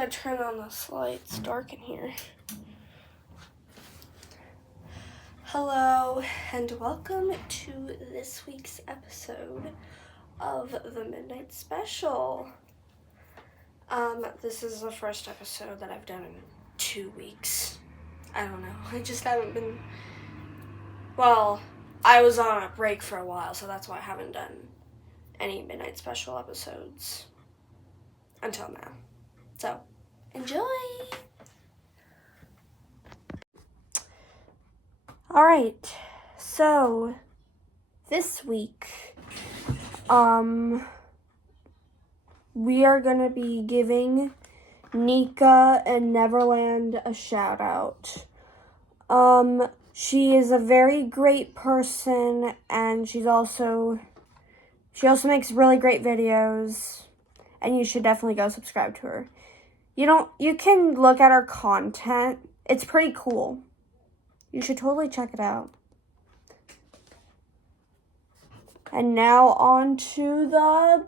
Gotta turn on this light. It's dark in here. Hello, and welcome to this week's episode of the Midnight Special. This is the first episode that I've done in 2 weeks. I don't know. I just haven't been... Well, I was on a break for a while, so that's why I haven't done any Midnight Special episodes until now. So, enjoy! Alright, so this week, we are going to be giving Nika and Neverland a shout out. She is a very great person, and she also makes really great videos, and you should definitely go subscribe to her. You can look at her content. It's pretty cool. You should totally check it out. And now on to the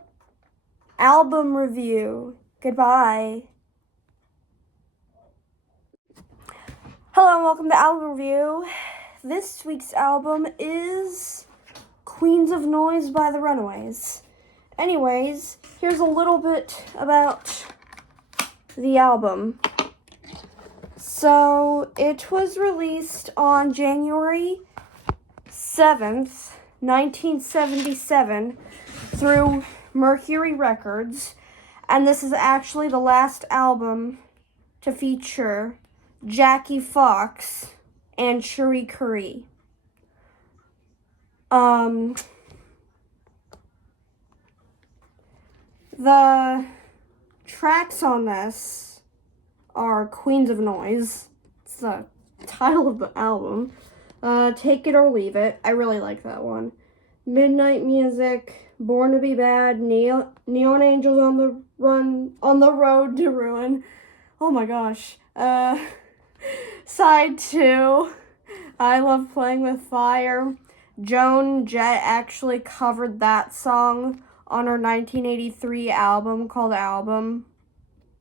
album review. Goodbye. Hello and welcome to album review. This week's album is Queens of Noise by the Runaways. Anyways, here's a little bit about the album. So, it was released on January 7th, 1977 through Mercury Records, and this is actually the last album to feature Jackie Fox and Cherie Currie. The tracks on this are Queens of Noise. It's the title of the album. Take It or Leave It. I really like that one. Midnight Music, Born to Be Bad, Neon Angels on the Run, On the Road to Ruin. Oh my gosh. Side 2, I Love Playing with Fire. Joan Jett actually covered that song on her 1983 album called Album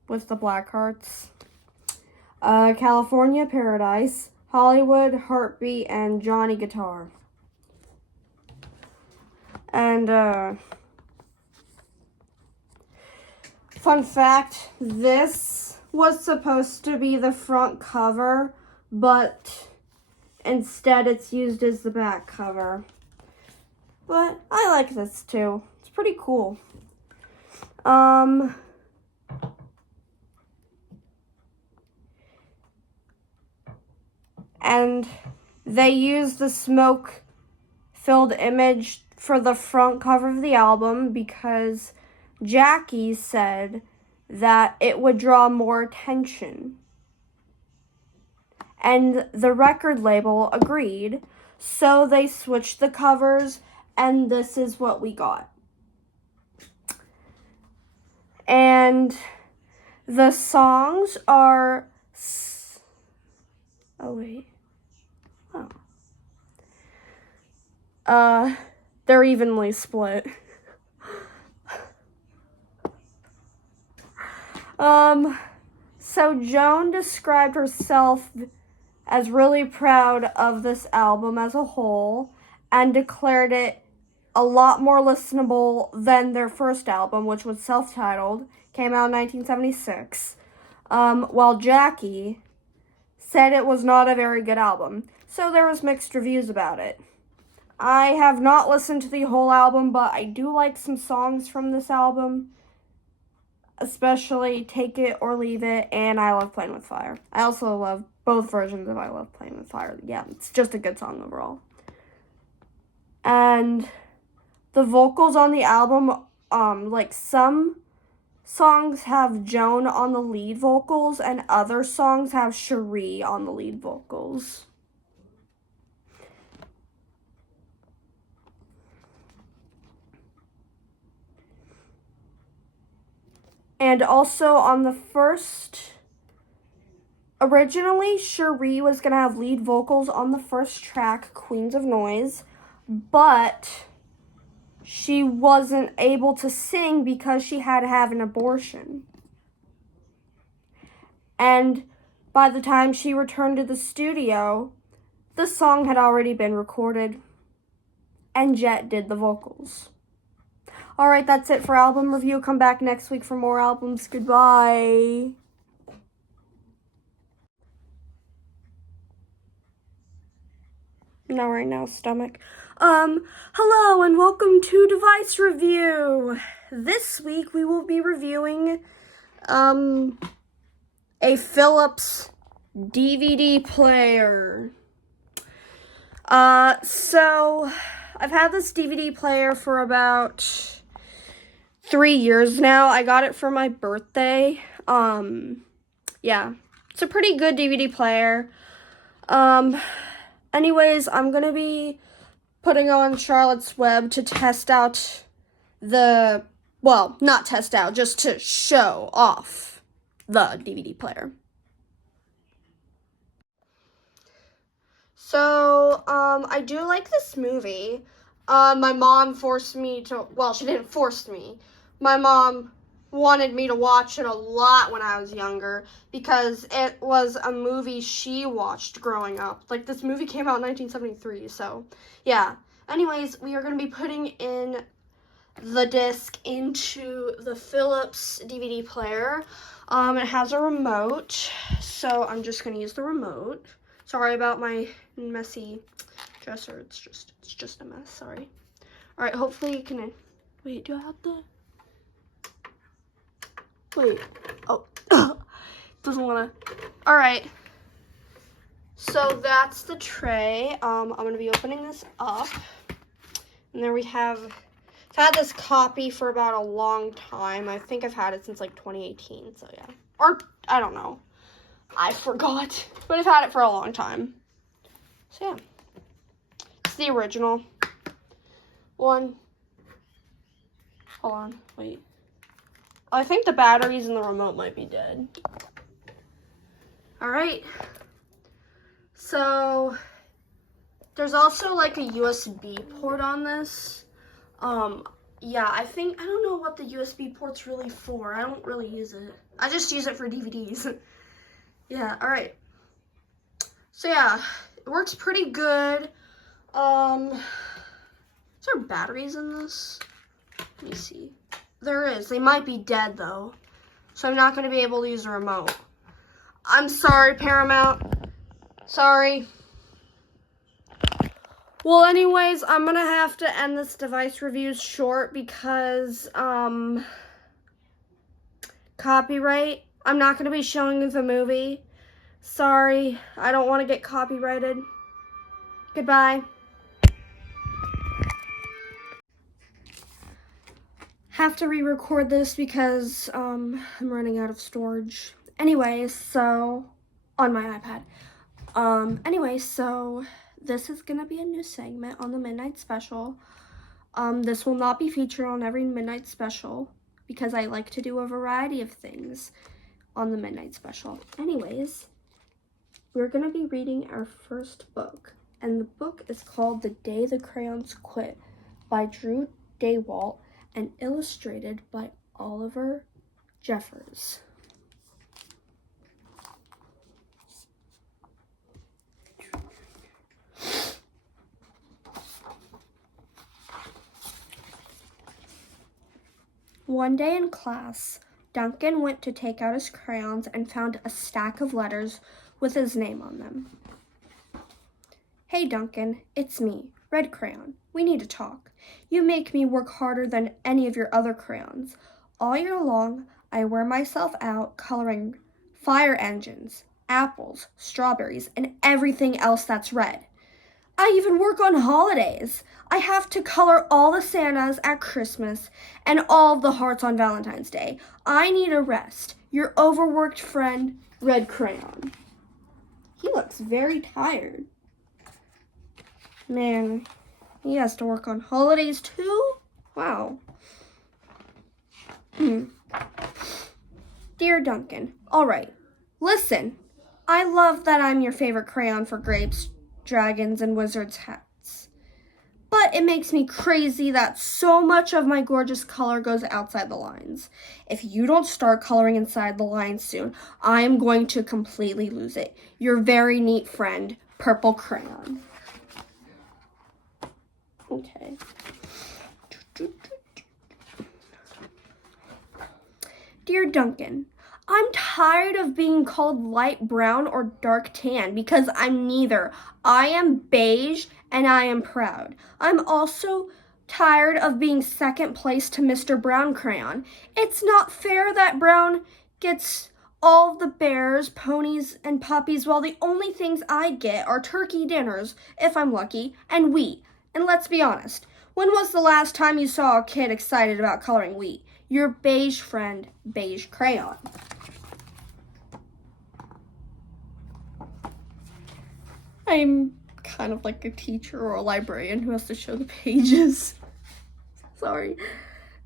with the Blackhearts. California Paradise, Hollywood, Heartbeat, and Johnny Guitar. And, fun fact, this was supposed to be the front cover, but instead it's used as the back cover. But I like this too. It's pretty cool. And they used the smoke-filled image for the front cover of the album because Jackie said that it would draw more attention. And the record label agreed, so they switched the covers, and this is what we got. And the songs are... Oh, wait. Oh. They're evenly split. So Joan described herself as really proud of this album as a whole and declared it a lot more listenable than their first album, which was self-titled, came out in 1976, while Jackie said it was not a very good album. So there was mixed reviews about it. I have not listened to the whole album, but I do like some songs from this album, especially Take It or Leave It and I Love Playing with Fire. I also love both versions of I Love Playing with Fire. Yeah, it's just a good song overall. And the vocals on the album, like some songs have Joan on the lead vocals and other songs have Cherie on the lead vocals. And also on the first, originally Cherie was going to have lead vocals on the first track, Queens of Noise, but she wasn't able to sing because she had to have an abortion. And by the time she returned to the studio, the song had already been recorded, and Jet did the vocals. Alright, that's it for album review. Come back next week for more albums. Goodbye. Not right now, stomach. Hello and welcome to Device Review. This week we will be reviewing, a Philips DVD player. So I've had this DVD player for about 3 years now. I got it for my birthday. Yeah, it's a pretty good DVD player. Anyways, I'm going to be putting on Charlotte's Web to test out not test out, just to show off the DVD player. So, I do like this movie. My mom forced me to, well, she didn't force me. My mom wanted me to watch it a lot when I was younger because it was a movie she watched growing up. Like, this movie came out in 1973, so, yeah. Anyways, we are going to be putting in the disc into the Philips DVD player. It has a remote, so I'm just going to use the remote. Sorry about my messy dresser. It's just a mess, sorry. All right, hopefully you can, wait, do I have the, wait, oh, doesn't want to, all right. So that's the tray. I'm going to be opening this up. And there we have, I've had this copy for about a long time. I think I've had it since like 2018, so yeah. Or, I don't know. I forgot. But I've had it for a long time. So yeah. It's the original one. Hold on, wait. I think the batteries and the remote might be dead. Alright. So, there's also like a USB port on this. Yeah, I don't know what the USB port's really for. I don't really use it. I just use it for DVDs. Yeah, alright. So yeah, it works pretty good. Is there batteries in this? Let me see. There is. They might be dead though. So I'm not going to be able to use the remote. I'm sorry, Paramount. Sorry. Well, anyways, I'm going to have to end this device review short because, copyright. I'm not going to be showing the movie. Sorry, I don't want to get copyrighted. Goodbye. Have to re-record this because, I'm running out of storage. Anyways, so, on my iPad. Anyways, so, this is going to be a new segment on the Midnight Special. This will not be featured on every Midnight Special because I like to do a variety of things on the Midnight Special. Anyways, we're going to be reading our first book, and the book is called The Day the Crayons Quit by Drew Daywalt and illustrated by Oliver Jeffers. One day in class, Duncan went to take out his crayons and found a stack of letters with his name on them. Hey, Duncan, it's me, Red Crayon. We need to talk. You make me work harder than any of your other crayons. All year long, I wear myself out coloring fire engines, apples, strawberries, and everything else that's red. I even work on holidays. I have to color all the Santas at Christmas and all of the hearts on Valentine's Day. I need a rest. Your overworked friend, Red Crayon. He looks very tired. Man, he has to work on holidays too? Wow. Dear Duncan, all right, listen. I love that I'm your favorite crayon for grapes, dragons, and wizards' hats. but it makes me crazy that so much of my gorgeous color goes outside the lines. If you don't start coloring inside the lines soon, I am going to completely lose it. Your very neat friend, Purple Crayon. Okay. Dear Duncan, I'm tired of being called light brown or dark tan because I'm neither. I am beige and I am proud. I'm also tired of being second place to Mr. Brown Crayon. It's not fair that Brown gets all the bears, ponies, and puppies while the only things I get are turkey dinners, if I'm lucky, and wheat. And let's be honest, when was the last time you saw a kid excited about coloring wheat? Your beige friend, Beige Crayon. I'm kind of like a teacher or a librarian who has to show the pages. Sorry.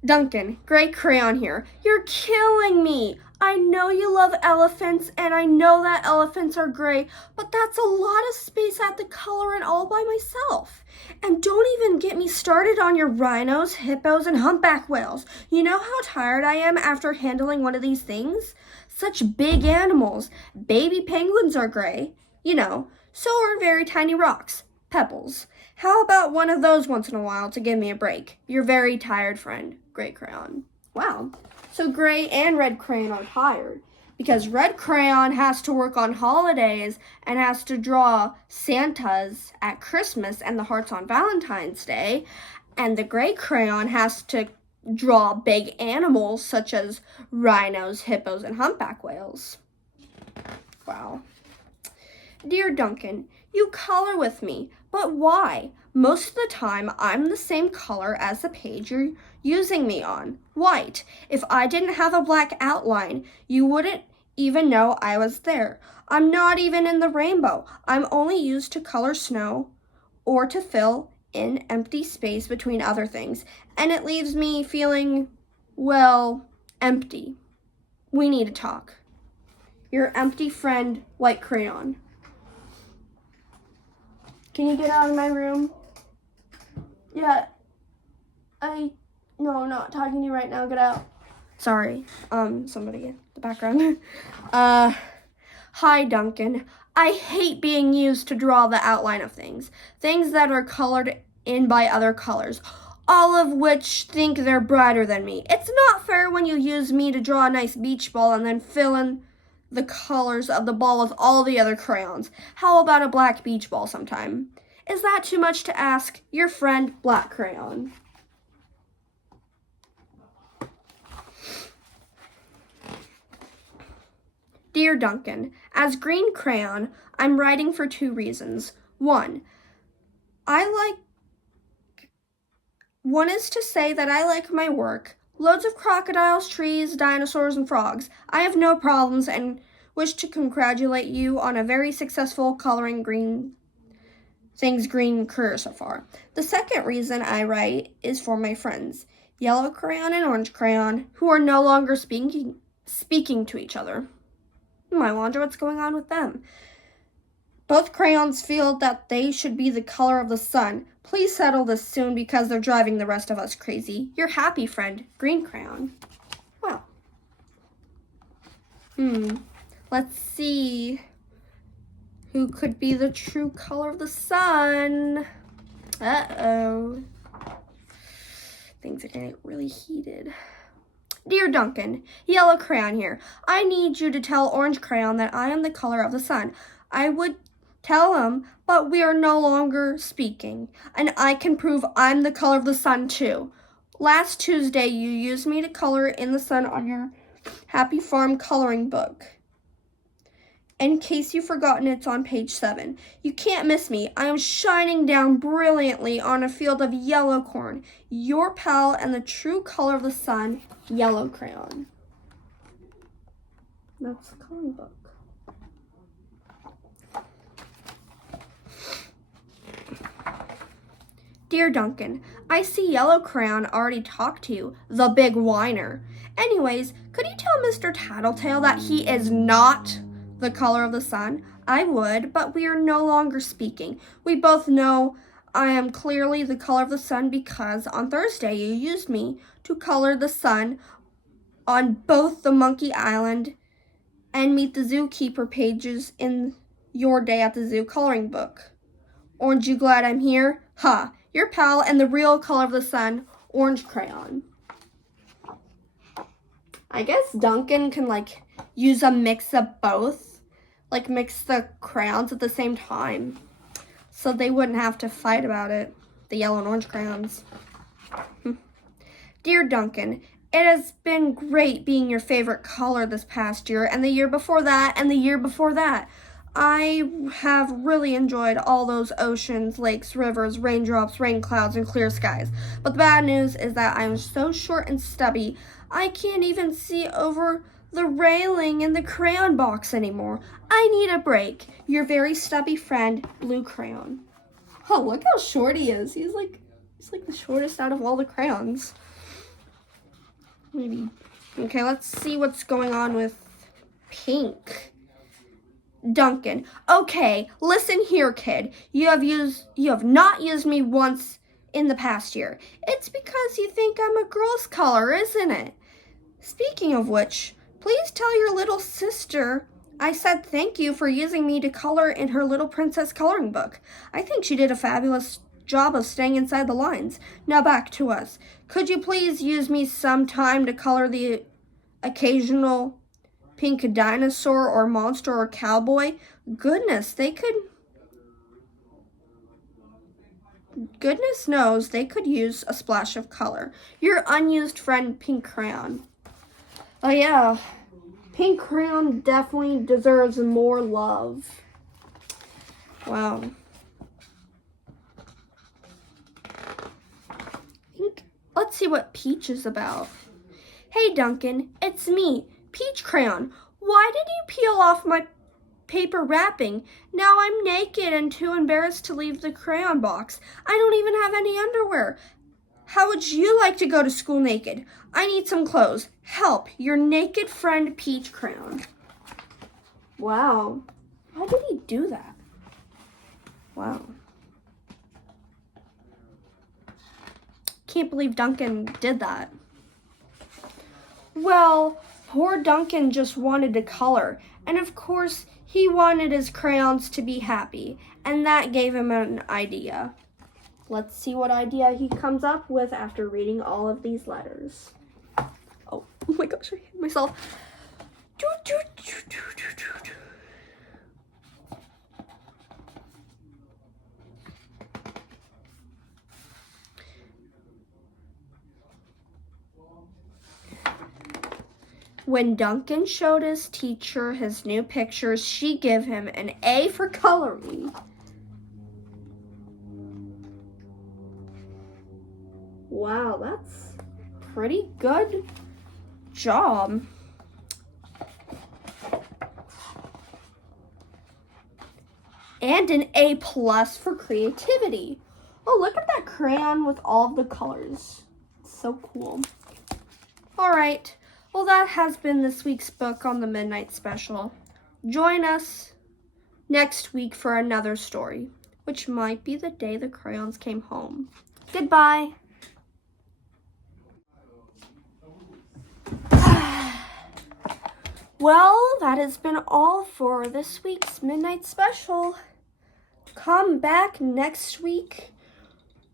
Duncan, Gray Crayon here. You're killing me. I know you love elephants, and I know that elephants are gray, but that's a lot of space I have to color in all by myself. And don't even get me started on your rhinos, hippos, and humpback whales. You know how tired I am after handling one of these things? Such big animals. Baby penguins are gray. You know, so are very tiny rocks, pebbles. How about one of those once in a while to give me a break? Your very tired friend, Gray Crayon. Wow. So Gray and Red Crayon are tired because Red Crayon has to work on holidays and has to draw Santas at Christmas and the hearts on Valentine's Day. And the Gray Crayon has to draw big animals such as rhinos, hippos, and humpback whales. Wow. Dear Duncan, you color with me, but why? Most of the time, I'm the same color as the page you're using me on, white. If I didn't have a black outline, you wouldn't even know I was there. I'm not even in the rainbow. I'm only used to color snow or to fill in empty space between other things, and it leaves me feeling, well, empty. We need to talk. Your empty friend, White Crayon. Can you get out of my room? Yeah. No, I'm not talking to you right now. Get out. Sorry. Somebody in the background. Hi, Duncan. I hate being used to draw the outline of things. Things that are colored in by other colors. All of which think they're brighter than me. It's not fair when you use me to draw a nice beach ball and then fill in the colors of the ball with all the other crayons. How about a black beach ball sometime? Is that too much to ask? Your friend, Black Crayon. Dear Duncan, as Green Crayon, I'm writing for 2 reasons. One is to say that I like my work. Loads of crocodiles, trees, dinosaurs, and frogs. I have no problems and wish to congratulate you on a very successful coloring green career so far. The second reason I write is for my friends, Yellow Crayon and Orange Crayon, who are no longer speaking to each other. I wonder what's going on with them. Both crayons feel that they should be the color of the sun. Please settle this soon because they're driving the rest of us crazy. Your happy friend, Green Crayon. Wow. Let's see who could be the true color of the sun. Uh-oh. Things are getting really heated. Dear Duncan, Yellow Crayon here. I need you to tell Orange Crayon that I am the color of the sun. I would tell him, but we are no longer speaking, and I can prove I'm the color of the sun too. Last Tuesday, you used me to color in the sun on your Happy Farm coloring book. In case you've forgotten, it's on page 7. You can't miss me. I am shining down brilliantly on a field of yellow corn. Your pal and the true color of the sun, Yellow Crayon. That's the coloring book. Dear Duncan, I see Yellow Crayon already talked to you, the big whiner. Anyways, could you tell Mr. Tattletale that he is not the color of the sun? I would, but we are no longer speaking. We both know I am clearly the color of the sun because on Thursday you used me to color the sun on both the Monkey Island and Meet the Zookeeper pages in your day at the zoo coloring book. Aren't you glad I'm here? Ha! Your pal and the real color of the sun, orange crayon. I guess Duncan can like use a mix of both, like mix the crayons at the same time, so they wouldn't have to fight about it, the yellow and orange crayons. Dear Duncan, it has been great being your favorite color this past year, and the year before that, and the year before that. I have really enjoyed all those oceans, lakes, rivers, raindrops, rain clouds, and clear skies. But the bad news is that I'm so short and stubby, I can't even see over the railing in the crayon box anymore. I need a break. Your very stubby friend, Blue Crayon. Oh, look how short he is. He's like the shortest out of all the crayons. Maybe. Okay, let's see what's going on with Pink. Duncan. Okay, listen here, kid. You have not used me once in the past year. It's because you think I'm a girl's color, isn't it? Speaking of which, please tell your little sister I said thank you for using me to color in her Little Princess coloring book. I think she did a fabulous job of staying inside the lines. Now back to us. Could you please use me some time to color the occasional pink dinosaur or monster or cowboy? Goodness knows they could use a splash of color. Your unused friend, Pink Crayon. Oh yeah, Pink Crayon definitely deserves more love. Wow. Let's see what Peach is about. Hey Duncan, it's me, Peach Crayon. Why did you peel off my paper wrapping? Now I'm naked and too embarrassed to leave the crayon box. I don't even have any underwear. How would you like to go to school naked? I need some clothes. Help, your naked friend Peach Crayon. Wow. Why did he do that? Wow. Can't believe Duncan did that. Well, poor Duncan just wanted to color, and of course he wanted his crayons to be happy, and that gave him an idea. Let's see what idea he comes up with after reading all of these letters. Oh my gosh, I hit myself. When Duncan showed his teacher his new pictures, she gave him an A for coloring. Wow, that's pretty good job. And an A+ for creativity. Oh, look at that crayon with all of the colors. It's so cool. All right. Well, that has been this week's book on the Midnight Special. Join us next week for another story, which might be the day the crayons came home. Goodbye. Well, that has been all for this week's Midnight Special. Come back next week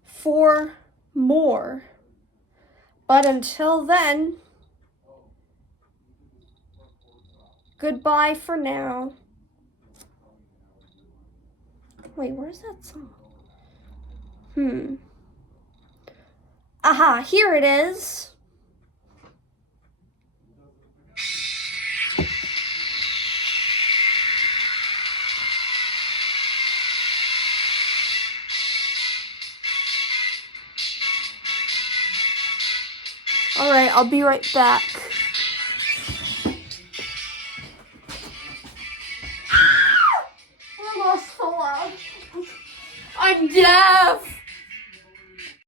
for more. But until then, goodbye for now. Wait, where's that song? Aha, here it is. All right, I'll be right back. I'm deaf.